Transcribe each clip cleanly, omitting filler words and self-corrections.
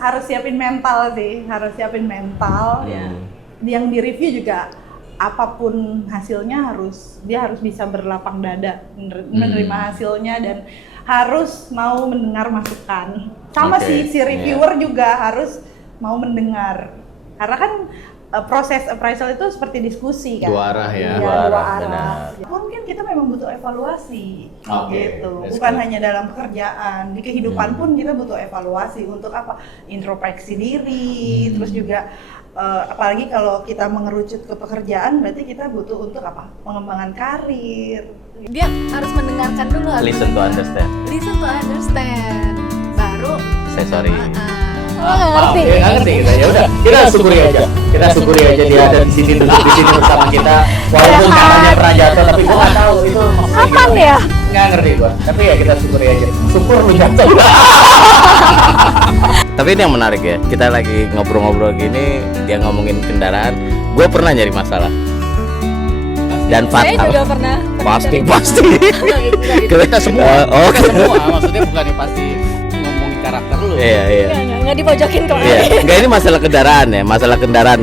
harus siapin mental sih, harus siapin mental ya. Yang di review juga apapun hasilnya dia harus bisa berlapang dada menerima hasilnya dan harus mau mendengar masukan. Sama si reviewer juga harus mau mendengar. Karena kan proses appraisal itu seperti diskusi kan. Dua arah ya. Dua arah. Mungkin kita memang butuh evaluasi gitu. Bukan hanya dalam pekerjaan, di kehidupan pun kita butuh evaluasi untuk apa? Introspeksi diri, terus juga apalagi kalau kita mengerucut ke pekerjaan berarti kita butuh untuk apa? Pengembangan karir. Dia harus mendengarkan dulu. Listen to understand. Listen to understand. Baru Say sorry. Nggak ngerti. Nggak ngerti kita. Ya udah, kita syukuri aja. Kita syukuri aja dia ada di sini duduk di sini bersama kita. Walaupun katanya pernah jatuh, tapi gua nggak tahu itu maksudnya Kapan gimana. ya? Nggak ngerti gua. Tapi ya kita syukuri aja. Syukur lu jatuh. Tapi ini yang menarik ya. Kita lagi ngobrol-ngobrol gini, dia ngomongin kendaraan. Gua pernah nyari masalah. Dan Saya fatal. juga pernah. Pasti. Kita semua. Oke. Kita semua. Maksudnya bukan pasti ngomongin karakter lu. Iya. Nggak dipojokin kok. Iya. Enggak, ini masalah kendaraan ya, masalah kendaraan.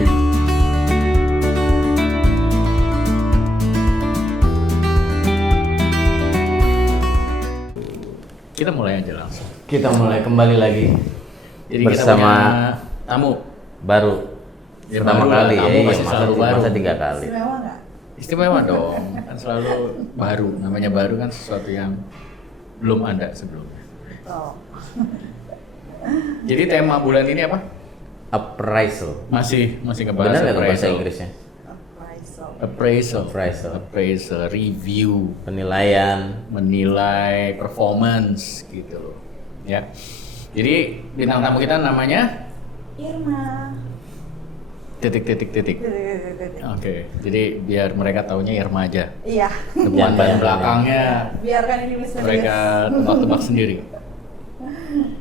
Kita mulai aja langsung. Kita mulai kembali lagi. Jadi Bersama kita punya tamu. Baru. Ya, Pertama baru kali lah, ya, tamu iya, pasti selalu baru. masa 3 kali. Istimewa nggak? Istimewa dong. Kan selalu baru. Namanya baru kan sesuatu yang belum ada sebelumnya. Oh. Jadi tema bulan ini apa? Appraisal. Masih ngebahas Benar nggak tuh bahasa appraisal. Inggrisnya? Appraisal, review, Penilaian. menilai performance gitu loh. Ya. Jadi bintang tamu kita namanya Irma. titik. Oke. Jadi biar mereka taunya Irma aja. Iya. Depan dan belakangnya Biarkan ini misterius. mereka tebak-tebak sendiri.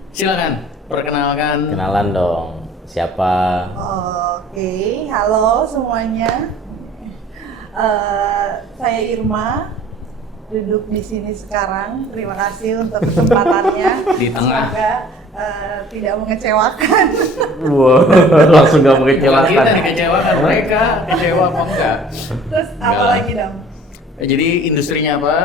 Silakan perkenalkan. Kenalan dong. Siapa? Oke, halo semuanya. Saya Irma, duduk di sini sekarang. Terima kasih untuk kesempatannya. Di tengah. Semoga tidak mengecewakan. Wow, langsung gak Kita mengecewakan. dikecewakan, mereka kecewa apa enggak? Terus apa Enggak. lagi dong? Jadi industrinya apa?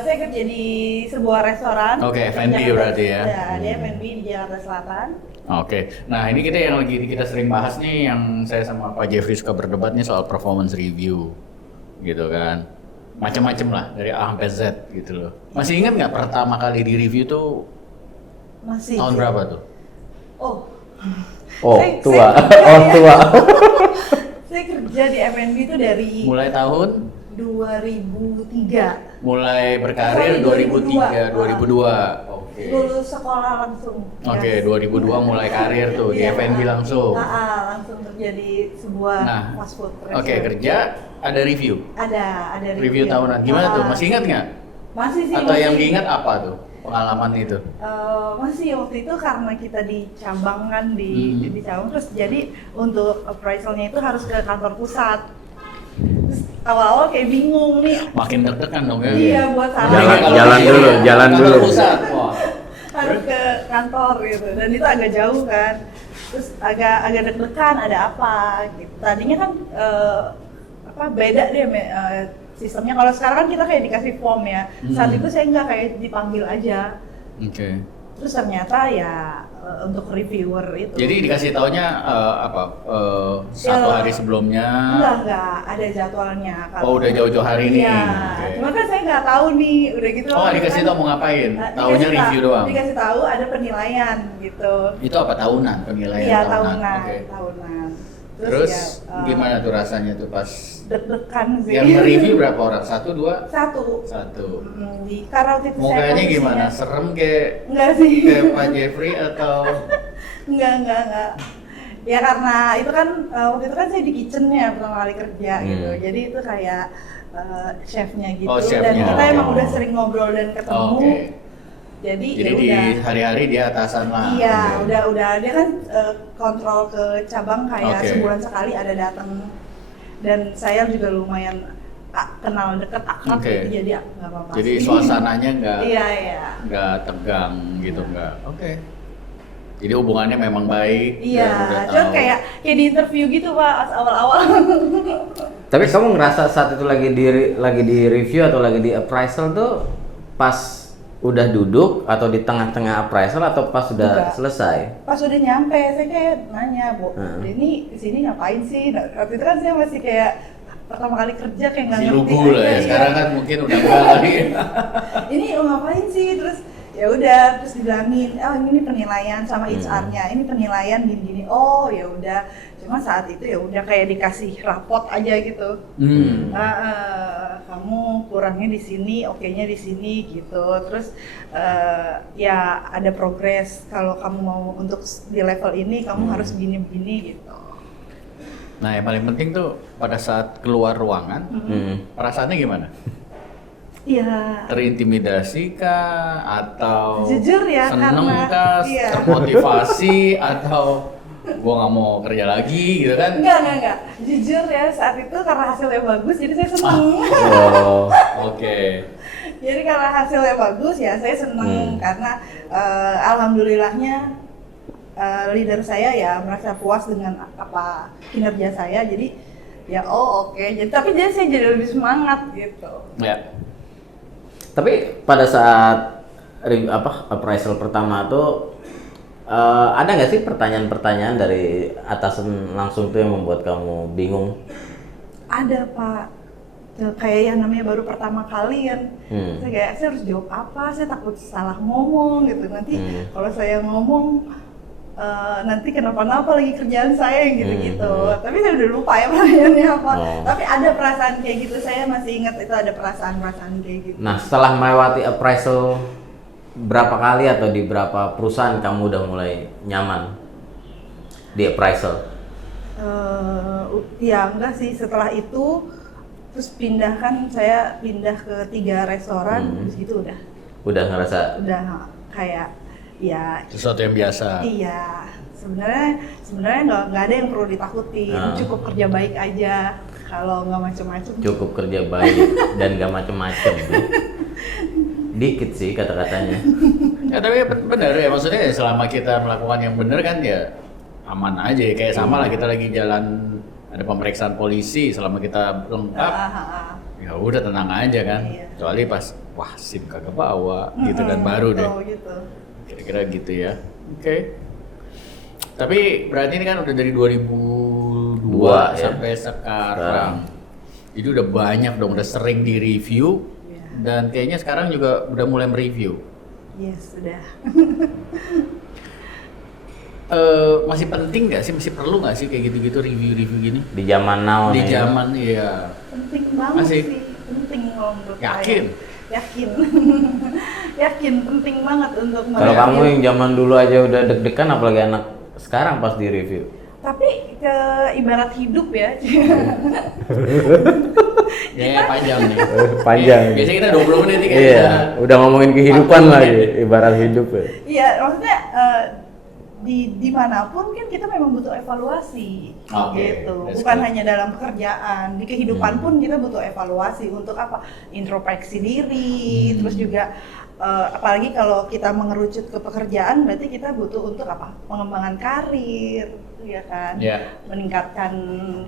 Saya kerja di sebuah restoran. Oke, F&B Di Jakarta- berarti ya. Ya, di F&B di Jakarta Selatan. Oke, nah ini kita yang lagi kita sering bahas nih, yang saya sama Pak Jeffrey suka berdebat nih soal performance review, gitu kan, macam-macam lah dari A sampai Z gitu loh. Masih ingat nggak pertama kali di review tuh Masih. tahun berapa tuh? Oh. Oh, Saya- tua. saya- Oh, tua. Saya kerja di F&B itu dari Mulai tahun? 2003. Mulai berkarir Sorry, 2003, 2002. Oke. Lulus sekolah langsung. Oke, Ya. 2002 mulai karir tuh di Iya. F&B langsung. Langsung kerja di sebuah Nah, fast food Oke, restaurant. kerja ada review. Ada Review tahunan. Gimana tuh? Masih ingat nggak? Masih sih. Atau yang masih. diingat apa tuh pengalaman itu? Masih waktu itu karena kita di cabang kan Hmm. di cabang, terus jadi untuk appraisalnya itu harus ke kantor pusat. Terus awal-awal kayak bingung nih. Makin deg-degan dong ya. Iya, buat sana. Jalan Kantor dulu. pusat. Wah. Harus ke kantor gitu, dan itu agak jauh kan, terus agak deg-degan ada apa gitu. Tadinya kan beda deh sistemnya. Kalau sekarang kan kita kayak dikasih form ya, saat itu saya nggak, kayak dipanggil aja. Oke. Terus ternyata ya untuk reviewer itu Jadi dikasih taunya satu Ya. hari sebelumnya. enggak ada jadwalnya. Oh, udah jauh-jauh hari nih. Iya, Oke. cuma kan saya nggak tahu nih, udah gitu. Oh, nggak dikasih tahu mau ngapain? Taunya dikasih review doang. Dikasih tahu ada penilaian gitu. Itu apa tahunan penilaian? Iya, tahunan. tahunan. Oke. Tahunan. Terus ya, gimana tuh rasanya tuh pas deg-degan sih. yang nge-review berapa orang? Satu, dua? Satu. Satu. Karena waktu itu saya Mukanya posisinya- gimana? Serem kayak Enggak sih. Pak Jeffrey atau Enggak. Ya karena itu kan waktu itu kan saya di kitchennya pertama kali kerja gitu. Jadi itu kayak chefnya gitu. Oh, Dan chefnya. kita emang Oh. udah sering ngobrol dan ketemu. Oke. Jadi Jadi ya di udah. hari-hari dia atasan lah. Iya, Oke. udah dia kan kontrol ke cabang kayak Oke. sebulan sekali ada datang, dan saya juga lumayan kenal deket akrab Oke. gitu, jadi nggak apa-apa. Jadi sih. suasananya nggak Iya. nggak tegang gitu nggak. Oke. Jadi hubungannya memang baik. Iya, dan udah cuma tahu. kayak di interview gitu Pak, awal-awal. Tapi kamu ngerasa saat itu lagi di review atau lagi di appraisal tuh pas udah duduk atau di tengah-tengah appraisal atau pas sudah Enggak. selesai? Pas udah nyampe, saya kayak nanya, Bu, ini kesini ngapain sih? Nah, waktu itu kan saya masih kayak pertama kali kerja kayak nggak Si ngerti. lugu lah ya. Iya. Sekarang kan mungkin udah enggak lagi. Ini lo ngapain sih? Terus ya udah, terus dibilangin, oh ini penilaian sama HR-nya, ini penilaian gini-gini. Oh ya udah, cuma saat itu ya udah kayak dikasih rapot aja gitu. Kamu kurangnya di sini, oke-nya di sini gitu. Terus ya ada progres. Kalau kamu mau untuk di level ini, kamu harus begini-begini gitu. Nah, yang paling penting tuh pada saat keluar ruangan, perasaannya gimana? Iya. Terintimidasi kah atau Jujur ya, seneng karena- kah, iya. termotivasi atau gua nggak mau kerja lagi gitu kan? Enggak. Jujur ya, saat itu karena hasilnya bagus, jadi saya seneng. Oh. Oke. Jadi karena hasilnya bagus ya, saya seneng karena alhamdulillahnya leader saya ya merasa puas dengan apa kinerja saya. Jadi ya oke. Jadi tapi saya jadi lebih semangat gitu. Ya. Tapi pada saat appraisal pertama tuh ada nggak sih pertanyaan-pertanyaan dari atasan langsung tuh yang membuat kamu bingung? Ada Pak, kayak yang namanya baru pertama kali kan, saya harus jawab apa, saya takut salah ngomong gitu, nanti kalau saya ngomong nanti kenapa-napa lagi kerjaan saya yang gitu-gitu, tapi saya udah lupa ya pertanyaannya apa, tapi ada perasaan kayak gitu, saya masih ingat itu ada perasaan-perasaan kayak gitu. Nah, setelah melewati appraisal berapa kali atau di berapa perusahaan kamu udah mulai nyaman di appraisal? Ya enggak sih, setelah itu terus saya pindah ke 3 restoran, terus gitu Udah ngerasa udah kayak ya Sesuatu yang biasa. iya, sebenarnya nggak ada yang perlu ditakutin, cukup kerja baik aja, kalau nggak macem-macem. cukup kerja baik dan gak macem-macem. Dikit sih kata-katanya. Ya tapi benar ya, maksudnya selama kita melakukan yang benar kan ya aman aja. Kayak sama lah kita lagi jalan ada pemeriksaan polisi, selama kita lengkap ya udah tenang aja kan. Iya. Kecuali pas wah SIM kagak bawa gitu kan baru deh. Gitu. Kira-kira gitu ya. Oke. Tapi berarti ini kan udah dari 2002 Ya. sampai sekarang. Jadi udah banyak dong, udah sering di review. Iya. Dan kayaknya sekarang juga udah mulai mereview. Yes, sudah. Masih penting nggak sih, masih perlu nggak sih kayak gitu-gitu review-review gini? Di zaman now Di nih. zaman iya. Penting banget Masih? sih, penting kalau menurut Yakin? saya. Yakin. Yakin, penting banget untuk Kalau mereview. kamu yang zaman dulu aja udah deg-degan, apalagi anak sekarang pas di review. Tapi ibarat hidup ya. Ya panjang nih. Panjang. Biasanya kita 20 menit nih kayak Iya, udah ngomongin kehidupan 40 lagi, menit. ibarat hidup ya. Iya, maksudnya dimanapun kan kita memang butuh evaluasi, Oke, gitu. that's Bukan good. hanya dalam pekerjaan, di kehidupan pun kita butuh evaluasi untuk apa? Introspeksi diri, terus juga apalagi kalau kita mengerucut ke pekerjaan, berarti kita butuh untuk apa? Pengembangan karir, ya kan? Iya. Meningkatkan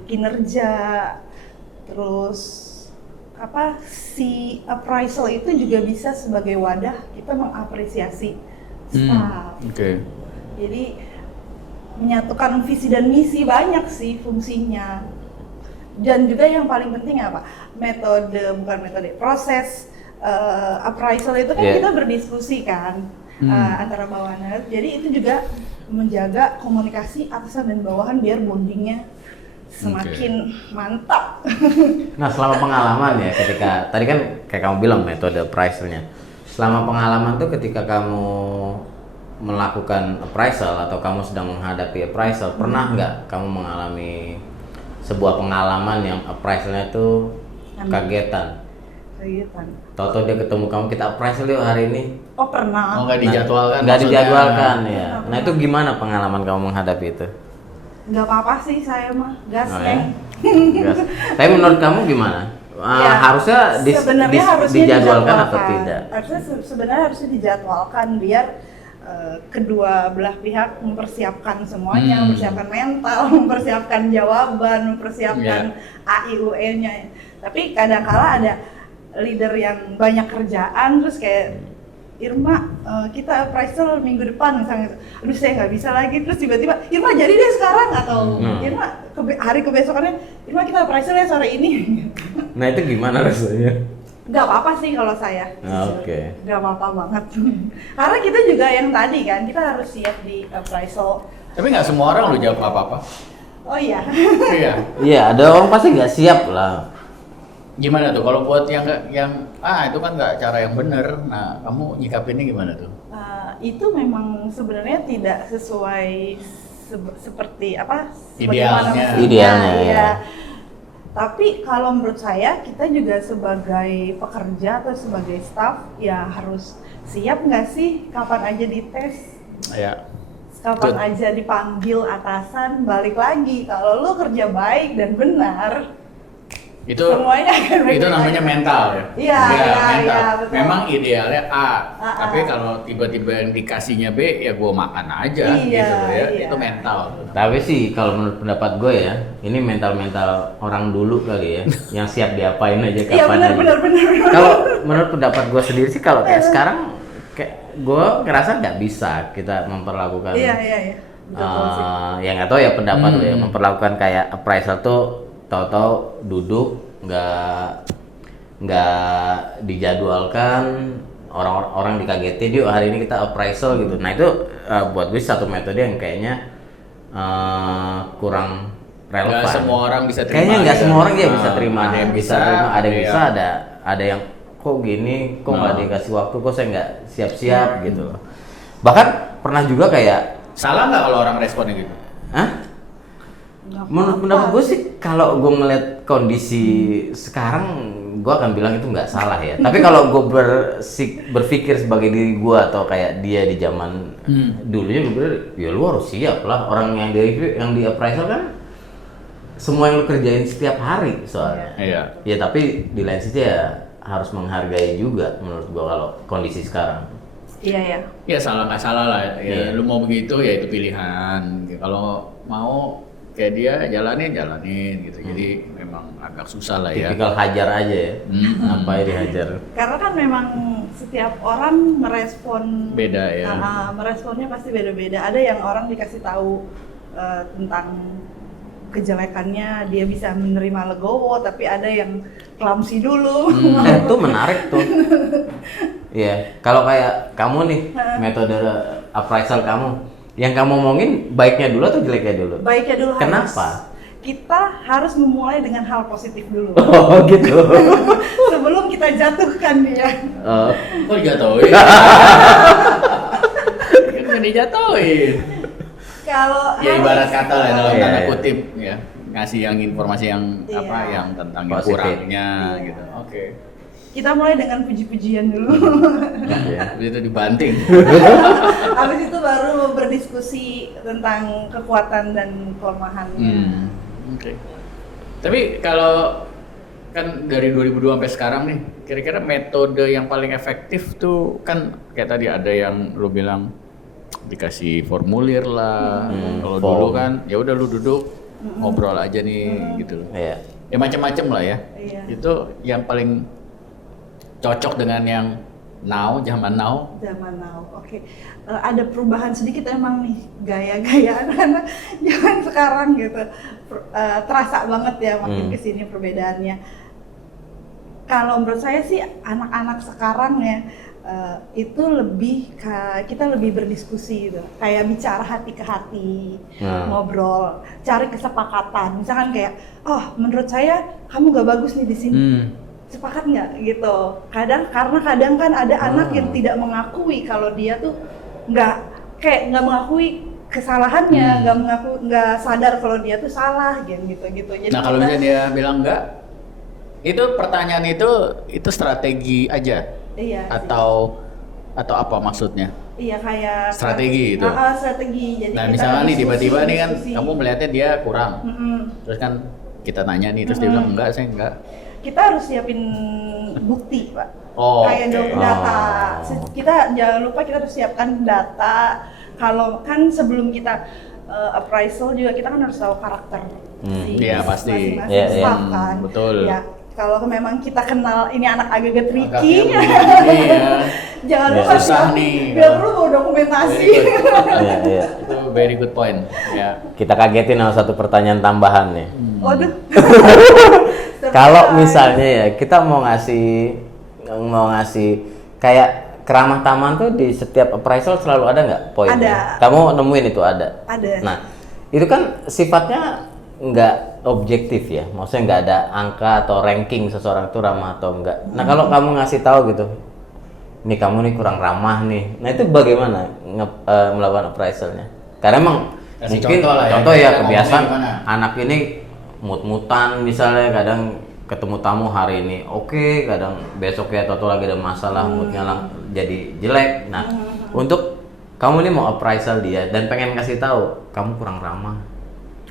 kinerja, terus apa? Si appraisal itu juga bisa sebagai wadah kita mengapresiasi staff. Oke. Jadi menyatukan visi dan misi banyak sih fungsinya. Dan juga yang paling penting apa? Proses appraisal itu kan Yeah. kita berdiskusi kan antara bawahan. Jadi itu juga menjaga komunikasi atasan dan bawahan biar bondingnya semakin mantap. Nah, selama pengalaman ya, ketika tadi kan kayak kamu bilang metode appraisalnya. Selama pengalaman tuh ketika kamu melakukan appraisal atau kamu sedang menghadapi appraisal, pernah nggak kamu mengalami sebuah pengalaman yang appraisalnya tuh kagetan? Kagetan. Tahu-tahu dia ketemu kamu, kita appraisal yuk hari ini. Oh pernah. Oh nggak dijadwalkan? Nggak maksudnya? dijadwalkan ya. Nah itu gimana pengalaman kamu menghadapi itu? Nggak apa-apa sih saya mah, gas Oh, neng. Gas. Tapi menurut kamu gimana? Ya, harusnya sebenarnya harusnya dijadwalkan atau tidak? Harusnya sebenarnya harusnya dijadwalkan biar kedua belah pihak mempersiapkan semuanya, mempersiapkan mental, mempersiapkan jawaban, mempersiapkan AIUE-nya. Tapi kadang-kala ada leader yang banyak kerjaan terus kayak Irma, kita appraisal minggu depan misalnya, aduh saya nggak bisa lagi, terus tiba-tiba Irma jadi deh sekarang, atau Irma hari kebesokannya Irma kita appraisal ya sore ini. Nah itu gimana rasanya? Nggak apa-apa sih kalau saya. Oke. Nggak apa-apa banget. Karena kita juga yang tadi kan, kita harus siap di appraisal. Tapi nggak semua orang lo jawab apa-apa. Oh iya. Iya. Iya, ada orang pasti nggak siap lah. Gimana tuh kalau buat yang itu kan nggak cara yang benar. Nah, kamu nyikapinnya gimana tuh? Itu memang sebenarnya tidak sesuai seperti apa? Idealnya. Idealnya, ya. Tapi kalau menurut saya kita juga sebagai pekerja atau sebagai staff ya harus siap nggak sih kapan aja dites? Ya. Kapan aja dipanggil atasan, balik lagi. Kalau lu kerja baik dan benar, Itu semuanya akan itu baik-baik namanya aja. mental ya. Iya, mental. iya, betul. Memang idealnya A, tapi A. kalau tiba-tiba yang dikasihnya B ya gua makan aja Iya, gitu ya. iya. Itu mental. Tapi sih kalau menurut pendapat gue ya, ini mental-mental orang dulu kali ya, yang siap diapain aja Iya kapan aja. benar. Kalau menurut pendapat gue sendiri sih, kalau kayak sekarang, kayak gue ngerasa nggak bisa kita memperlakukan. Iya. Betul sih. Ya nggak tahu ya pendapat lo ya, memperlakukan kayak appraisal tuh tahu-tahu duduk nggak dijadwalkan, orang dikagetin, yuk hari ini kita appraisal gitu. Nah itu buat gue satu metode yang kayaknya kurang relevan. Nggak semua orang bisa terima. Kayaknya nggak gitu. semua orang bisa terima. Ada yang bisa, terima, ada yang iya. bisa, ada yang kok gini, kok nggak dikasih waktu, kok saya nggak siap-siap gitu loh. Bahkan pernah juga kayak, Salah nggak kalau orang responnya gitu? hah? Nggak Menurut apa-apa. pendapat gue sih, kalau gue ngeliat kondisi sekarang, gue akan bilang itu nggak salah ya. Tapi kalau gue berpikir sebagai diri gue atau kayak dia di zaman dulunya, gue bilang ya lu harus siap lah. Orang yang di appraisal kan semua yang lu kerjain setiap hari soalnya. Iya. Ya tapi di lain sisi ya harus menghargai juga menurut gue kalau kondisi sekarang. Iya. Ya salah nggak salah lah. Ya Iya. lu mau begitu ya itu pilihan. Kalau mau kayak dia jalanin gitu. Jadi memang agak susah lah ya. Tipikal hajar aja ya. Apa yang dihajar? Karena kan memang setiap orang merespon Beda ya. Meresponnya pasti beda-beda. Ada yang orang dikasih tahu tentang kejelekannya dia bisa menerima legowo, tapi ada yang clumsy dulu. Itu menarik tuh. Iya, kalau kayak kamu nih, metode appraisal kamu, yang kamu omongin baiknya dulu atau jeleknya dulu? Baiknya dulu. Kenapa? Kita harus memulai dengan hal positif dulu. Oh gitu. Sebelum kita jatuhkan dia. Kok dijatuhin? Kan dijatuhin. Kalau Ya ibarat kata lah dalam Iya, tanda iya. kutip ya, ngasih yang informasi yang Iya. yang tentang yang Positif. kurangnya Iya. gitu. Oke. kita mulai dengan puji-pujian dulu. Iya. Habis itu dibanting. Habis itu baru berdiskusi tentang kekuatan dan kelemahannya. Oke. Tapi kalau kan dari 2002 sampai sekarang nih, kira-kira metode yang paling efektif tuh kan kayak tadi ada yang lu bilang dikasih formulir lah. Kalau form. dulu kan ya udah lu duduk ngobrol aja nih gitu loh. Iya. Ya macam-macam lah ya. Iya. Itu yang paling cocok dengan yang zaman now. Zaman now, oke. Ada perubahan sedikit emang nih gaya-gaya anak-anak zaman sekarang gitu. Terasa banget ya makin kesini perbedaannya. Kalau menurut saya sih anak-anak sekarang ya itu kita lebih berdiskusi gitu, kayak bicara hati ke hati, ngobrol, cari kesepakatan. Misalkan kayak, oh menurut saya kamu gak bagus nih di sini. Sepakat nggak gitu? Karena kadang kan ada anak yang tidak mengakui kalau dia tuh nggak mengakui kesalahannya, nggak sadar kalau dia tuh salah gitu. Jadi Nah kalau misalnya dia bilang enggak, itu pertanyaan itu strategi aja iya, atau apa maksudnya? iya kayak Strategi itu. Strategi. Jadi Nah kita misalnya nih diskusi, tiba-tiba nih kan diskusi. kamu melihatnya dia kurang, terus kan kita nanya nih terus dia bilang enggak, saya enggak. Kita harus siapin bukti, Pak. Oh, kayak oke. data. Oh. Kita jangan lupa kita harus siapkan data. Kalau kan sebelum kita appraisal juga kita kan harus tahu karakter si Iya, pasti. masing-masing Iya, iya. staff kan. Betul. Ya, kalau memang kita kenal ini anak agak-agak Agaknya tricky, begini, ya. jangan Iya. lupa Susah sih, nih. biar perlu bawa dokumentasi. Very good. Iya, iya. Itu very good point. Ya. Kita kagetin sama satu pertanyaan tambahan nih. Waduh. Kalau misalnya ya kita mau ngasih kayak keramah taman tuh di setiap appraisal selalu ada nggak poinnya? Ada. Kamu nemuin itu ada? Ada. Nah, itu kan sifatnya nggak objektif ya, maksudnya nggak ada angka atau ranking seseorang itu ramah atau enggak. Nah, kalau kamu ngasih tahu gitu, nih kamu nih kurang ramah nih. Nah, itu bagaimana melakukan appraisalnya? Karena emang Kasih mungkin contoh lah ya, contoh ya kita kebiasaan ngomongnya gimana? anak ini mut-mutan misalnya, kadang ketemu tamu hari ini oke, kadang besoknya atau lagi ada masalah moodnya jadi jelek. Nah, untuk kamu ini mau appraisal dia dan pengen kasih tahu kamu kurang ramah,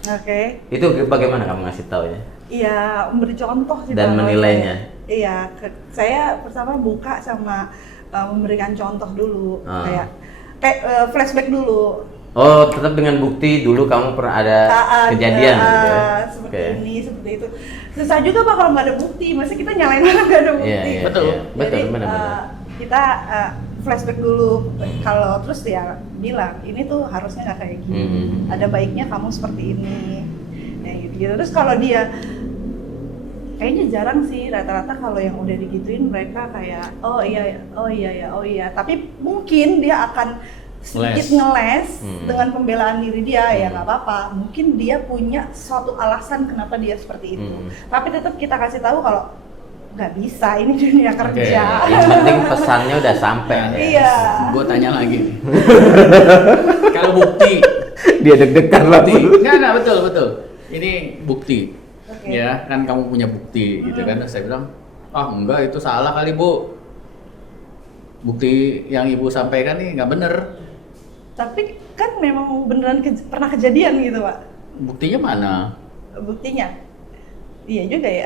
Oke. itu bagaimana kamu ngasih tahu ya? Iya, memberi contoh sih. Dan Bang. menilainya? Iya, saya pertama buka sama memberikan contoh dulu, kayak flashback dulu. Oh, tetap dengan bukti dulu kamu pernah ada kejadian gitu ya? Seperti Oke. ini, seperti itu. Susah juga Pak kalau nggak ada bukti, masa kita nyalain orang nggak ada bukti. Iya, iya, Betul. iya. Betul, Jadi, benar-benar. kita flashback dulu, kalau terus ya bilang ini tuh harusnya nggak kayak gini, ada baiknya kamu seperti ini, ya gitu. Terus kalau dia kayaknya jarang sih, rata-rata kalau yang udah digituin mereka kayak oh iya, tapi mungkin dia akan sedikit ngeles dengan pembelaan diri dia, ya nggak apa-apa. Mungkin dia punya suatu alasan kenapa dia seperti itu, tapi tetap kita kasih tahu kalau nggak bisa, ini dunia kerja. Yang penting pesannya udah sampai. Ya. Iya. Gue tanya lagi nih. Kalau bukti, Dia deg-degan lah. bukti, enggak betul. Ini bukti, Oke. ya kan kamu punya bukti gitu kan? Terus saya bilang, enggak itu salah kali bu. Bukti yang ibu sampaikan nih nggak bener. Tapi kan memang beneran pernah kejadian gitu Pak. Buktinya mana? Buktinya iya juga ya.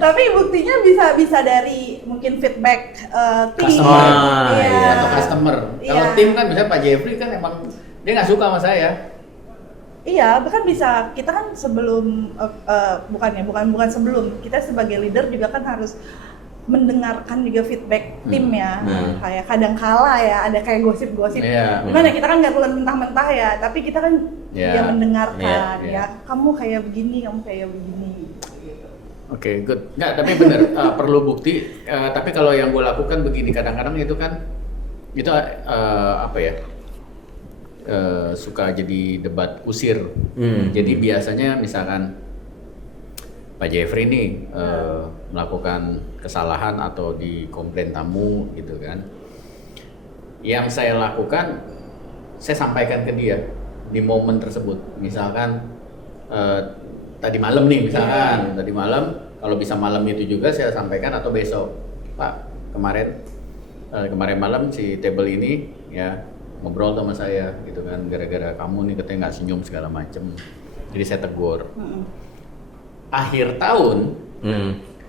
Tapi buktinya bisa dari mungkin feedback tim. Customer, iya. atau customer. Kalau Iya. tim kan bisa Pak Jeffrey kan emang dia nggak suka sama saya. Iya, bahkan bisa kita kan sebelum bukan sebelum, kita sebagai leader juga kan harus mendengarkan juga feedback tim ya. Kayak kadang kala ya ada kayak gosip-gosip. Iya. Gimana kita kan nggak telan mentah-mentah ya, tapi kita kan Iya. ya mendengarkan Iya. ya. Kamu kayak begini, kamu kayak begini. Gitu. Oke, good. Nggak, tapi bener perlu bukti. Tapi kalau yang gue lakukan begini, kadang-kadang itu kan itu apa ya? Suka jadi debat kusir. Jadi biasanya misalkan Pak Jeffrey nih melakukan kesalahan atau dikomplain tamu gitu kan. Yang saya lakukan, saya sampaikan ke dia di momen tersebut. Misalkan tadi malam nih misalkan, tadi malam kalau bisa malam itu juga saya sampaikan atau besok. Pak, kemarin malam si table ini ya ngobrol sama saya gitu kan, gara-gara kamu nih katanya nggak senyum segala macem. Jadi saya tegur. Akhir tahun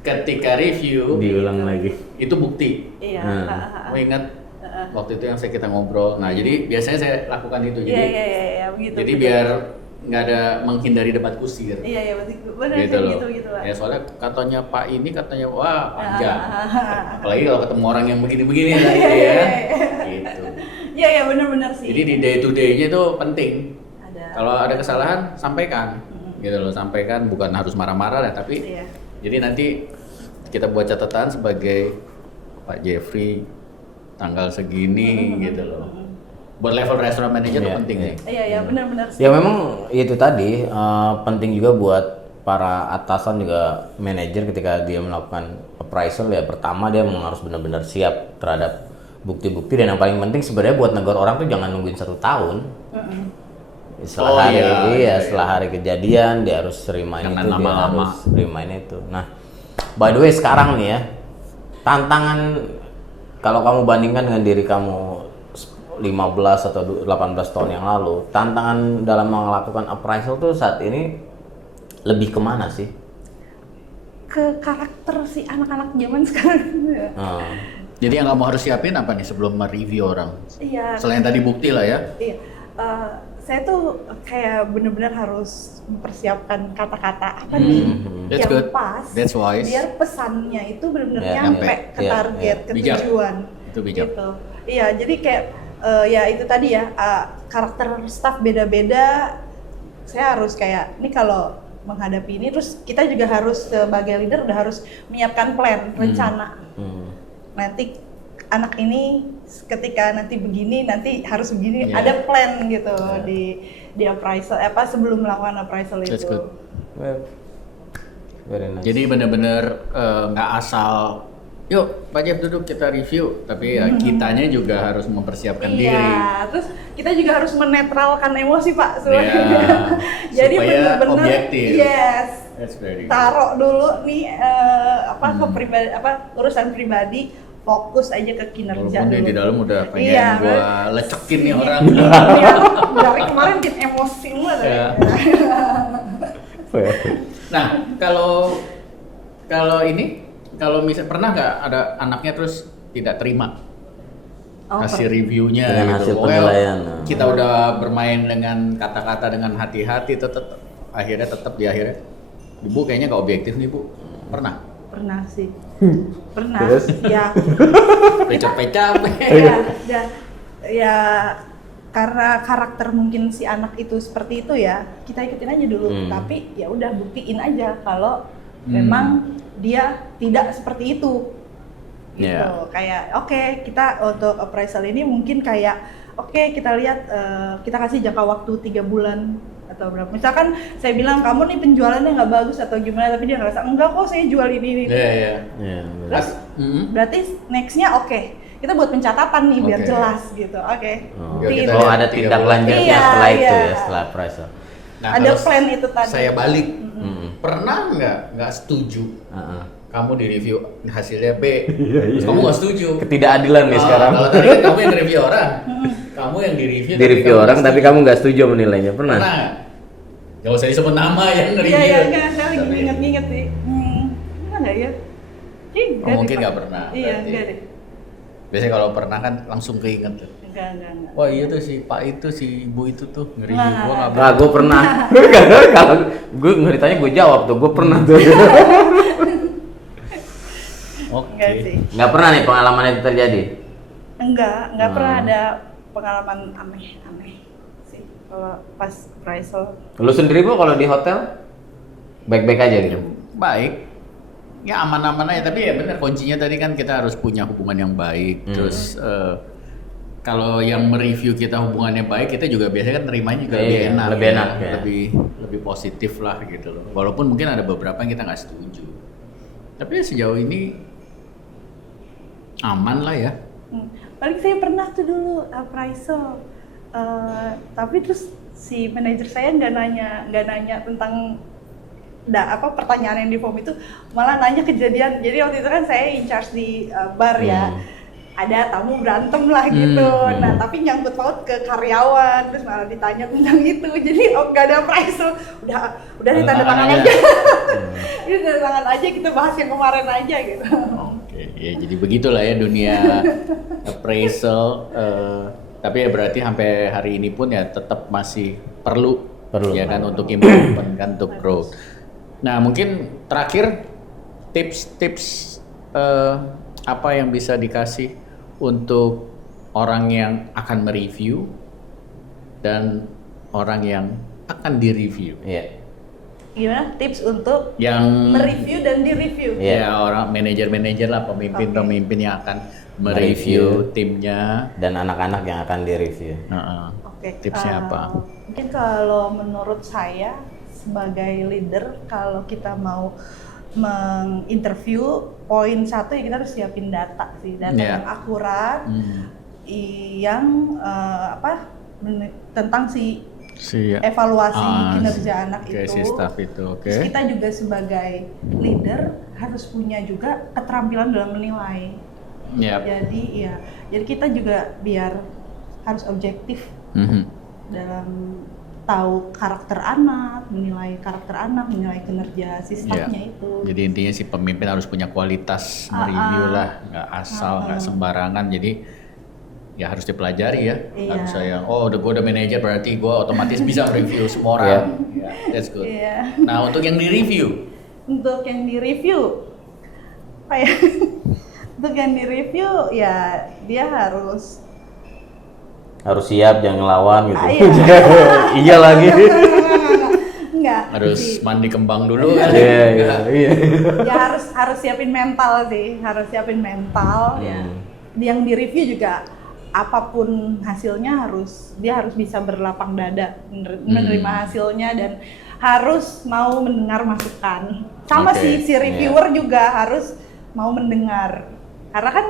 ketika review Diulang lagi. itu bukti. Iya. Kamu ingat waktu itu yang kita ngobrol. Nah jadi biasanya saya lakukan itu. Jadi Iya, begitu. jadi begitu. biar nggak ada menghindari debat kusir. Iya, benar Gitu loh. gitu Pak. Ya soalnya katanya Pak ini katanya wah panjang. Apalagi kalau ketemu orang yang begini-begini lah gitu ya. Gitu. Iya, benar sih. Jadi di day to day-nya itu penting. ada. Kalau ada kesalahan sampaikan. Gitu loh, sampaikan, bukan harus marah-marah lah, tapi Iya. jadi nanti kita buat catatan sebagai Pak Jeffrey tanggal segini gitu loh. Buat level restaurant manager itu Iya, penting iya. nih. Iya, benar sih. Ya memang itu tadi penting juga buat para atasan juga manajer ketika dia melakukan appraisal ya, pertama dia memang harus benar-benar siap terhadap bukti-bukti, dan yang paling penting sebenarnya buat negor orang tuh jangan nungguin 1 tahun. Setelah setelah hari kejadian dia harus remind Jangan itu, dia lama-lama. harus remind itu. Nah, by the way sekarang nih ya, tantangan kalau kamu bandingkan dengan diri kamu 15 atau 18 tahun yang lalu, tantangan dalam melakukan appraisal tuh saat ini lebih kemana sih? ke karakter si anak-anak zaman sekarang. Oh. Jadi yang kamu harus siapin apa nih sebelum mereview orang? Iya. Selain tadi bukti lah ya. Iya. Saya tuh kayak bener-bener harus mempersiapkan kata-kata apa nih That's yang good. pas, That's wise. biar pesannya itu bener-bener Ya, nyampe nyampe. ke Ya, target, ya. ke Bijak. tujuan. Itu bijak. Gitu. Iya, jadi kayak ya itu tadi ya karakter staff beda-beda. Saya harus kayak ini kalau menghadapi ini, terus kita juga harus sebagai leader udah harus menyiapkan plan, rencana. Nanti anak ini ketika nanti begini, nanti harus begini, Yeah. ada plan gitu di appraisal sebelum melakukan appraisal That's itu. good. Well, very nice. Jadi bener-bener nggak asal, yuk Pak Jeff duduk kita review, tapi ya kitanya juga harus mempersiapkan diri. Iya, terus kita juga harus menetralkan emosi Pak Iya, Jadi supaya benar-benar objektif. yes, That's very good. taruh dulu nih urusan pribadi, fokus aja ke kinerja Walaupun dia dulu. di dalam udah pengen Iya, gua kan? lecekin nih orang. Iya, dari kemarin bikin emosi mulu tadi. Iya. Nah, kalau misal pernah nggak ada anaknya terus tidak terima hasil reviewnya Dengan gitu. hasil Well, penilaian. kita udah bermain dengan kata-kata dengan hati-hati, tetap di akhirnya ibu kayaknya nggak objektif nih bu. Pernah Pernah sih. Pernah. Terus? Ya. pecah-pecah. Ya karena karakter mungkin si anak itu seperti itu ya, kita ikutin aja dulu. Tapi ya udah buktiin aja kalau memang dia tidak seperti itu. Gitu. Yeah. Kayak oke, kita untuk appraisal ini mungkin kayak kita lihat kita kasih jangka waktu 3 bulan atau berapa. Misalkan saya bilang kamu nih penjualannya nggak bagus atau gimana, tapi dia ngerasa enggak kok saya jual ini. Iya. Terus berarti nextnya kita buat pencatatan nih biar Oke. jelas gitu. Oke. Oh, Kita oh, lihat ada 3 tindak bulan. lanjutnya Iya, setelah itu iya. ya, setelah appraisal. Nah, Ada kalau plan itu tadi. Saya balik. Pernah nggak setuju Heeh. kamu di review hasilnya B, terus kamu nggak setuju? Ketidakadilan nih sekarang. Kalau tadi kan kamu yang review orang, kamu yang di review. Di review orang tapi kamu nggak setuju menilainya, pernah? Pernah nggak? Gak usah disebut nama yang nge-review. Iya, enggak, saya lagi Tapi- inget-inget sih. Pernah nggak ya? Oh, mungkin nggak pernah. Iya, berarti. enggak deh. Biasanya kalau pernah kan langsung keinget tuh. Enggak. Wah iya tuh si Pak itu, si Ibu itu tuh nge-review Nah. gua nggak Nah, gue pernah. Kalau gue nggak ditanya, gue jawab tuh. Gue pernah tuh. Oke. Enggak sih. Nggak pernah nih pengalaman itu terjadi. Enggak pernah ada pengalaman aneh sih kalau pas appraisal. Lu sendiri bu kalau di hotel baik-baik aja gitu. Baik. Ya aman-aman aja, tapi ya benar kuncinya tadi kan kita harus punya hubungan yang baik. Terus kalau yang mereview kita hubungannya baik, kita juga biasanya kan nerimanya juga lebih Iya, enak. lebih ya. enak, ya. Lebih positif lah gitu loh. Walaupun mungkin ada beberapa yang kita nggak setuju. Tapi ya sejauh ini aman lah ya. Paling saya pernah tuh dulu appraisal, tapi terus si manajer saya nggak nanya tentang pertanyaan yang di form itu, malah nanya kejadian. Jadi waktu itu kan saya in charge di bar ya, ada tamu berantem lah gitu. Nah tapi nyangkut paut ke karyawan, terus malah ditanya tentang itu. Jadi nggak ada appraisal, udah ditanda tangan aja. Ini tanda tangan aja, kita bahas yang kemarin aja gitu. Oke, ya jadi begitulah ya dunia appraisal. Tapi ya berarti sampai hari ini pun ya tetap masih perlu ya kan untuk improvement kan, untuk growth. Nah mungkin terakhir tips-tips apa yang bisa dikasih untuk orang yang akan mereview dan orang yang akan direview. Iya. Gimana tips untuk Yang mereview dan direview? ya orang manajer-manajer lah, pemimpin-pemimpin yang akan mereview timnya. Dan anak-anak yang akan direview. Oke. Tipsnya apa? Mungkin kalau menurut saya sebagai leader, kalau kita mau menginterview, poin satu ya kita harus siapin data sih, data Yeah. yang akurat, yang tentang si evaluasi kinerja anak si itu. staff itu, oke. Terus kita juga sebagai leader harus punya juga keterampilan dalam menilai. Yep. Jadi kita juga biar harus objektif dalam tahu karakter anak, menilai kinerja si staffnya itu. Jadi intinya si pemimpin harus punya kualitas mereview lah, nggak asal, nggak sembarangan. Jadi ya harus dipelajari ya. Iya. Harus saya, gue udah manajer berarti gue otomatis bisa review semua orang. Yeah. That's good. Iya. Nah untuk yang di-review, Untuk yang di-review, apa ya? Untuk yang di-review ya dia harus siap, jangan ngelawan gitu. iya. Iya lagi. Enggak. harus sih. mandi kembang dulu kan? Iya. Ya harus siapin mental sih, harus siapin mental. Ya. Yang di-review juga apapun hasilnya dia harus bisa berlapang dada menerima hasilnya dan harus mau mendengar masukan. Sama Oke. si reviewer juga harus mau mendengar. Karena kan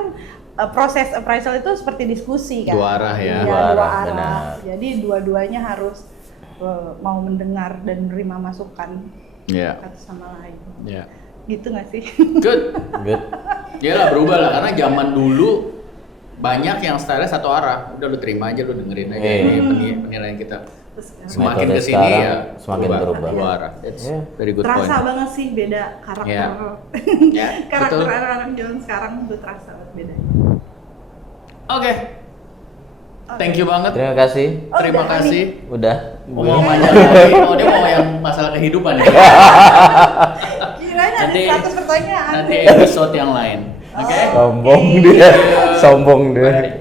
proses appraisal itu seperti diskusi kan. Dua arah ya. Iya, Dua dua arah, arah. benar. Jadi dua-duanya harus mau mendengar dan menerima masukan Iya. satu sama lain. Iya. Gitu nggak sih? Good. Good. Ya lah berubah lah karena zaman dulu banyak yang style satu arah. Udah lu terima aja, lu dengerin aja ini penilaian kita. Terus, Semakin Metode kesini sekarang ya semakin berubah. dua arah. That's Yeah. very good point. terasa banget sih beda karakter Iya. Ya, karakter betul. anak-anak zaman sekarang tuh terasa banget bedanya. Oke. Thank you banget. Terima kasih. Oh, Terima udah, kasih. Udah. Mau panjang lagi. Oh, dia mau yang masalah kehidupan ya. Kirain ada Nanti- 100 pertanyaan. Nanti episode yang lain. Oke. Sombong dia. Sombong dia. Bye.